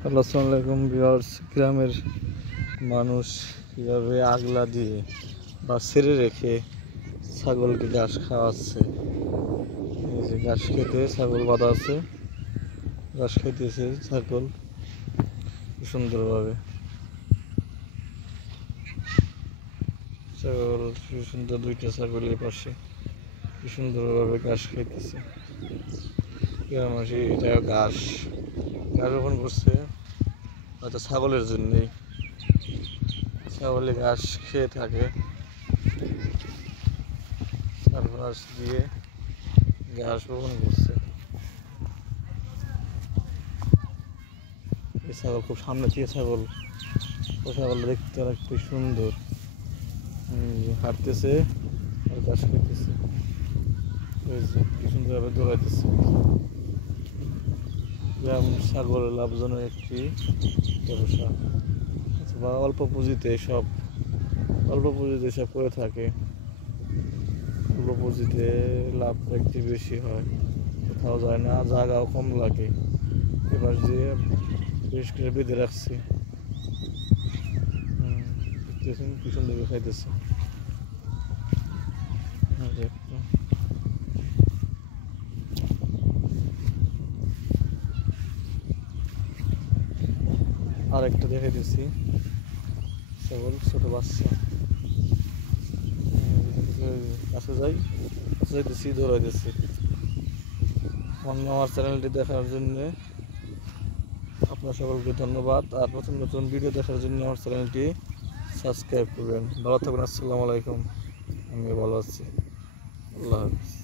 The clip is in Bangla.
আসসালামু আলাইকুম ভিউয়ার্স। গ্রামের মানুষ কীভাবে আগলা দিয়ে বা ছেড়ে রেখে ছাগলকে ঘাস খাওয়াচ্ছে। এই যে ঘাস খেতে ছাগল বাঁধা আছে, ঘাস খাইতেছে ছাগল সুন্দরভাবে। ছাগল সুন্দর, দুইটা ছাগলের পাশে কি সুন্দরভাবে ঘাস খাইতেছে। গ্রামের মানুষ এটা ঘাস রোপণ করছে হয়তো ছাগলের জন্যেই। ছাগলে ঘাস খেয়ে থাকে, চারপাশ দিয়ে ঘাস রোপণ করছে। এই ছাগল খুব সামনে থেকে ছাগল, ও ছাগল দেখতে অনেকটা সুন্দর, হাঁটতেছে আর ঘাস খেতেছে, কি সুন্দরভাবে দৌড়াইতেছে। গ্রাম ছাগল লাভজনক একটি ব্যবসা, বা অল্প পুঁজিতে সব করে থাকে। অল্প পুঁজিতে লাভ একটু বেশি হয়, কোথাও যায় না, জায়গাও কম লাগে। এবার দিয়ে বেশ করে বেঁধে রাখছি, দেখতেছেন কি সুন্দর খাইতেছে। আর একটা দেখে দিচ্ছি ছাগল, ছোট বাচ্চা। কাছে যাইতেছি, দৌড়াইতেছি। আমার চ্যানেলটি দেখার জন্য আপনার সকলকে ধন্যবাদ। আর নতুন নতুন ভিডিও দেখার জন্য আমার চ্যানেলটি সাবস্ক্রাইব করবেন। ভালো থাকবেন। আসসালামু আলাইকুম। আমি ভালো আছি। আল্লাহ হাফিজ।